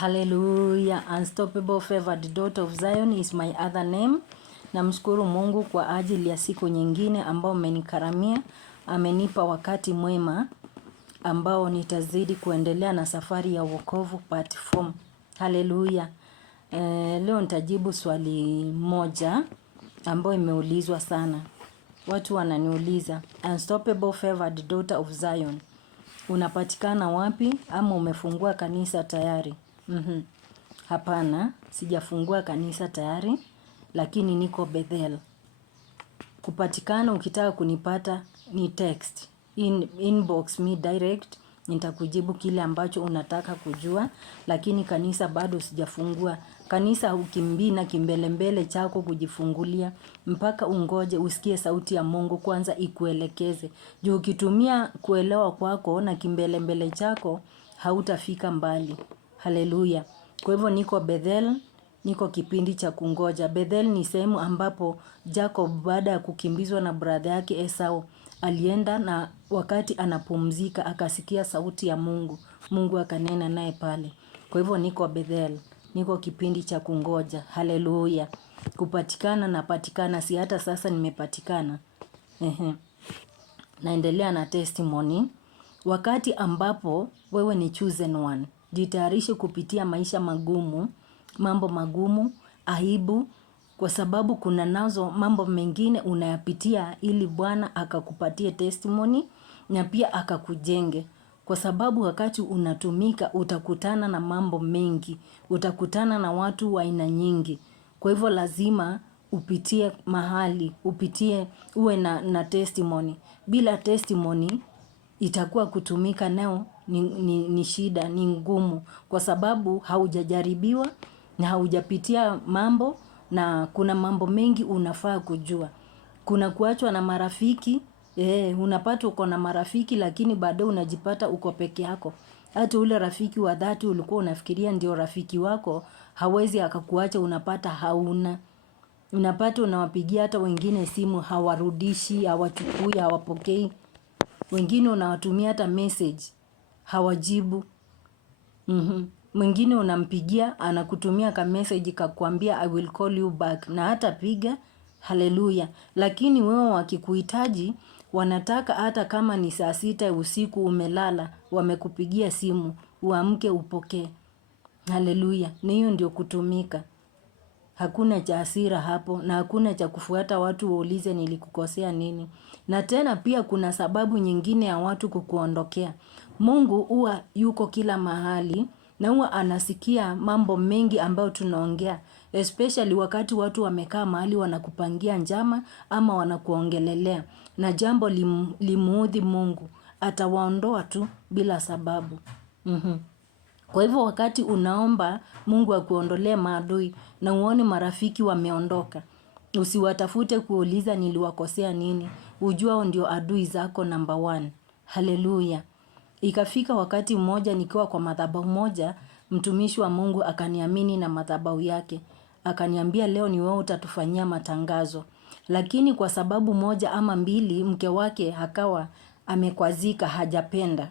Hallelujah. Unstoppable favored daughter of Zion is my other name. Namshukuru Mungu kwa ajili ya siku nyingine ambao amenikaramia, amenipa wakati mwema ambao nitazidi kuendelea na safari ya wokovu platform. Hallelujah. Leo nitajibu swali moja ambao imeulizwa sana. Watu wananiuliza, Unstoppable favored daughter of Zion, unapatikana wapi ama umefungua kanisa tayari? Hapana, sijafungua kanisa tayari, lakini niko Bethel. Kupatikana ukitaka kunipata ni text. Inbox me direct, nitakujibu kile ambacho unataka kujua, lakini kanisa bado sijafungua. Kanisa ukimbii na kimbelembele chako kujifungulia, mpaka ungoje usikie sauti ya Mungu kwanza ikuelekeze. Juu ukitumia kuelewa kwako na kimbelembele chako, hautafika mbali. Haleluya. Kwa hivyo niko Bethel, niko kipindi cha kungoja. Bethel ni sehemu ambapo Jacob baada ya kukimbizwa na brother yake Esau alienda, na wakati anapumzika akasikia sauti ya Mungu. Mungu akanena naye pale. Kwa hivyo niko Bethel, niko kipindi cha kungoja. Haleluya. Kupatikana napatikana, si hata sasa nimepatikana. Naendelea na testimony. Wakati ambapo wewe ni chosen one, jitayarishe kupitia maisha magumu, mambo magumu, aibu, kwa sababu kuna nazo mambo mengine unayapitia ili Bwana akakupatie testimony na pia akakujenge. Kwa sababu wakati unatumika utakutana na mambo mengi, utakutana na watu wa aina nyingi. Kwa hivyo lazima upitie mahali, uwe na testimony. Bila testimony itakuwa kutumika nao ni shida, ni ngumu, kwa sababu haujajaribiwa na haujapitia mambo, na kuna mambo mengi unafaa kujua. Kuna kuachwa na marafiki, unapata uko na marafiki lakini bado unajipata uko peke yako. Hata ule rafiki wa dhati ulikuwa unafikiria ndio rafiki wako, hawezi akakuacha, unapata hauna. Unapata unawapigia hata wengine simu hawarudishi, hawachukui, hawapokei. Wengine unawatumia hata message hawajibu. Mwingine unampigia anakutumia ka message kakwambia I will call you back, na hata piga. Haleluya. Lakini wewe wakikuhitaji, wanataka hata kama ni saa 6 usiku umelala, wamekupigia simu uamke upokee. Haleluya. Na hiyo ndio kutumika. Hakuna cha hasira hapo, na hakuna cha kufuata watu waulize nilikukosea nini. Na tena pia kuna sababu nyingine ya watu kukuondokea. Mungu huwa yuko kila mahali, na huwa anasikia mambo mengi ambayo tunaongea. Especially wakati watu wamekaa mahali wanakupangia njama ama wanakuongelelea. Na jambo limuudhi Mungu, atawaondoa tu bila sababu. Kwa hivyo wakati unaomba Mungu akuondolee maadui na uone marafiki wameondoka, usiwatafute kuuliza niliwakosea nini. Ujua hao ndio adui zako number 1. Haleluya. Ikafika wakati mmoja nikiwa kwa madhabahu moja, mtumishi wa Mungu akaniamini na madhabahu yake. Akaniambia leo ni wewe utatufanyia matangazo. Lakini kwa sababu moja ama mbili mke wake akawa amekwazika, hajapenda.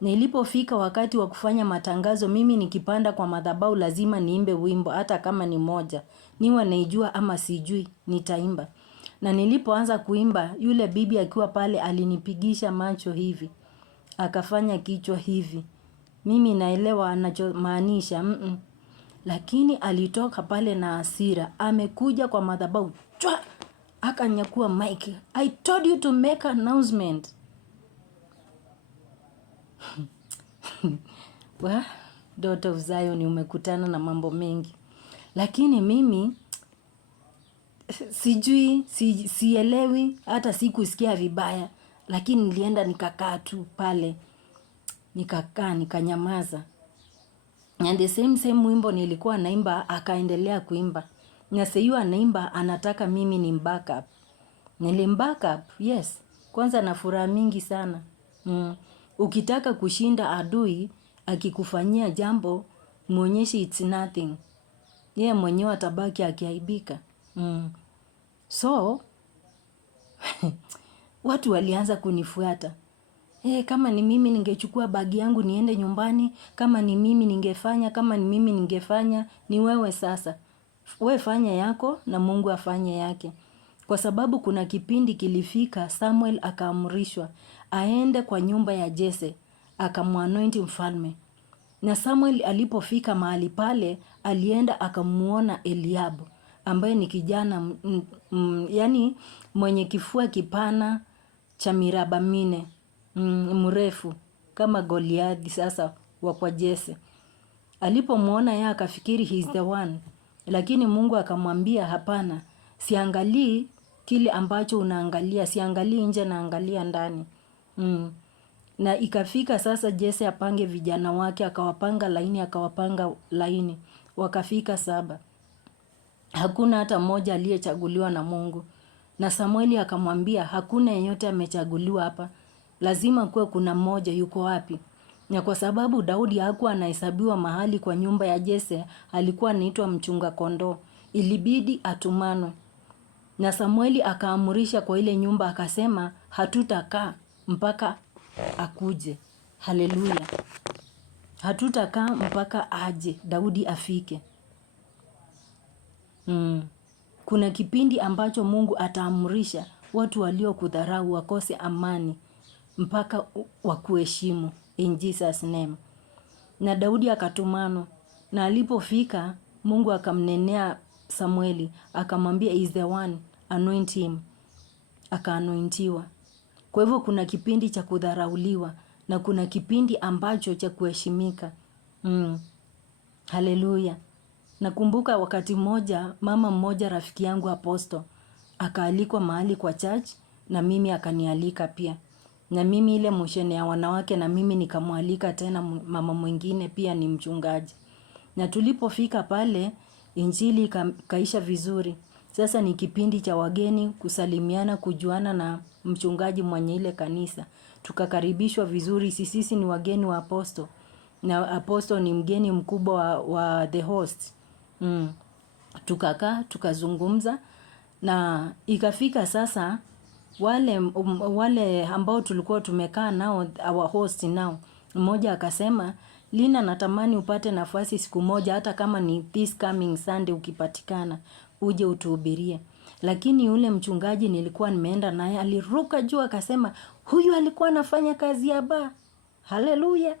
Nilipofika wakati wa kufanya matangazo, mimi nikipanda kwa madhabahu lazima niimbe wimbo, hata kama ni moja. Niwe naijua ama sijui, nitaimba. Na nilipoanza kuimba, yule bibi akiwa pale alinipigisha macho hivi. Akafanya kichwa hivi. Mimi naelewa anachomaanisha. Lakini alitoka pale na hasira. Amekuja kwa madhabahu. Akanyakua mic. I told you to make announcement. Daughter of Zion, umekutana na mambo mengi. Lakini mimi sijui, sielewi, hata sikusikia vibaya. Lakini nilienda nikakaa tu pale. Nikakaa, nikanyamaza. And the same wimbo nilikuwa naimba, akaendelea kuimba. Na sasa anaimba anataka mimi ni backup. Backup, yes. Kwanza na furaha mingi sana. Ukitaka kushinda adui, akikufanyia jambo, muonyeshe it's nothing. Yeye mwenyewe atabaki akiaibika. So, watu walianza kunifuata. Kama ni mimi ningechukua bagi yangu niende nyumbani, kama ni mimi ningefanya, kama ni mimi ningefanya, ni wewe sasa. Wewe fanya yako na Mungu afanye yake. Kwa sababu kuna kipindi kilifika, Samuel akaamrishwa aende kwa nyumba ya Jesse, akamuanoint mfalme. Na Samuel alipofika mahali pale, alienda akamuona Eliabu, ambaye ni kijana yani mwenye kifua kipana cha miraba minne, mrefu kama Goliathi sasa wa kwa Jesse. Alipomuona yeye akafikiri he is the one, lakini Mungu akamwambia hapana, siangalii kile ambacho unaangalia, siangalii nje, naangalia ndani. Na ikafika sasa Jesse apange vijana wake, akawapanga laini, wakafika 7. Hakuna hata mmoja aliyechaguliwa na Mungu. Na Samueli akamwambia hakuna yeyote amechaguliwa hapa, lazima kuwe kuna mmoja, yuko wapi? Na kwa sababu Daudi hakuwa anahesabiwa mahali kwa nyumba ya Jesse, alikuwa anaitwa mchunga kondoo, ilibidi atumanwe. Na Samueli akaamurisha kwa ile nyumba, akasema hatutakaa mpaka akuje. Haleluya. Hatutakaa mpaka aje Daudi afike. Kuna kipindi ambacho Mungu ataamurisha watu waliokudharau wakose amani mpaka wakuheshimu, in Jesus name. Na Daudi akatumano, na alipofika Mungu akamnenea Samueli, akamwambia is the one, anoint him. Akaanointiwa. Kwa hivyo kuna kipindi cha kudharauliwa na kuna kipindi ambacho cha kuheshimika. Haleluya. Nakumbuka wakati mmoja, mama mmoja rafiki yangu Apostle akaalikwa mahali kwa church, na mimi akanialika pia. Na mimi ile moshene ya wanawake, na mimi nikamwalika tena mama mwingine pia ni mchungaji. Na tulipofika pale, injili kaisha vizuri. Sasa ni kipindi cha wageni kusalimiana, kujuana na mchungaji mwenye ile kanisa. Tukakaribishwa vizuri, sisi ni wageni wa Apostle. Na Apostle ni mgeni mkubwa wa the host. Tukakaa, tukazungumza, na ikafika sasa wale ambao tulikuwa tumekaa nao, our host nao, mmoja akasema, Lina, natamani upate nafasi siku moja, hata kama ni this coming Sunday ukipatikana, uje utuhubirie. Lakini yule mchungaji nilikuwa nimeenda naye aliruka juu akasema, huyu alikuwa anafanya kazi ya baa. Haleluya.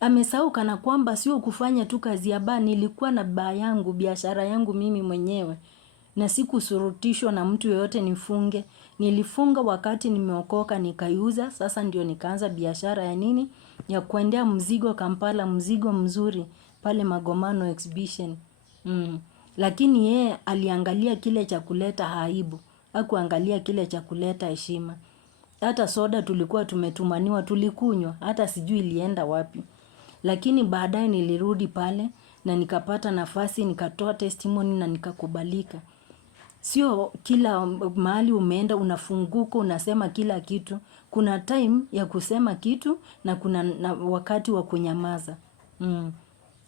Amesahau kana kwamba sio kufanya tu kazi ya baa, nilikuwa na baa yangu, biashara yangu mimi mwenyewe. Na sikusurutishwa na mtu yeyote nifunge. Nilifunga wakati nimeokoka, nikaiuza, sasa ndio nikaanza biashara ya nini? Ya kuendea mzigo Kampala, mzigo mzuri pale Magomano Exhibition. Lakini yeye aliangalia kile cha kuleta aibu, hakuangalia kile cha kuleta heshima. Hata soda tulikuwa tumetumaniwa, tulikunywa, hata sijui ilienda wapi. Lakini baadaye nilirudi pale na nikapata nafasi, nikatoa testimony na nikakubalika. Sio kila mahali umeenda unafunguka unasema kila kitu. Kuna time ya kusema kitu na kuna wakati wa kunyamaza.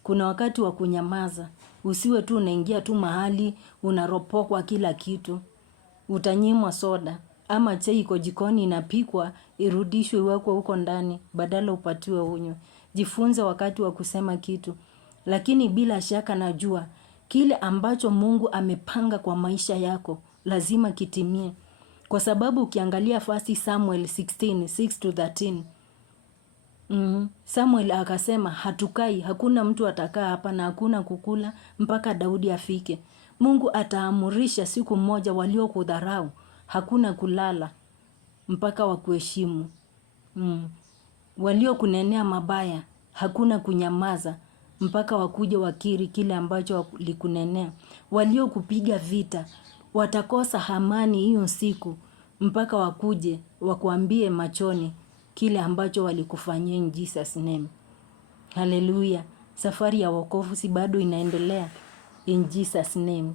Kuna wakati wa kunyamaza. Usiwe tu unaingia tu mahali unaropokwa kila kitu. Utanyimwa soda ama chai iko jikoni inapikwa, irudishwe iwekwe huko ndani badala upatiwe unywe. Jifunze wakati wa kusema kitu. Lakini bila shaka najua kile ambacho Mungu amepanga kwa maisha yako lazima kitimie. Kwa sababu ukiangalia first Samuel 16:6-13. Samuel akasema hatukai, hakuna mtu atakaa hapa na hakuna kukula mpaka Daudi afike. Mungu ataamurisha siku moja waliokudharau, hakuna kulala mpaka wakuheshimu. Waliokunenea mabaya, hakuna kunyamaza mpaka wakuje wakiri kile ambacho walikunenea. Waliokupiga vita, watakosa amani hiyo siku mpaka wakuje wakuambie machoni kile ambacho walikufanyia, in Jesus name. Haleluya. Safari ya wokovu si bado inaendelea, in Jesus name.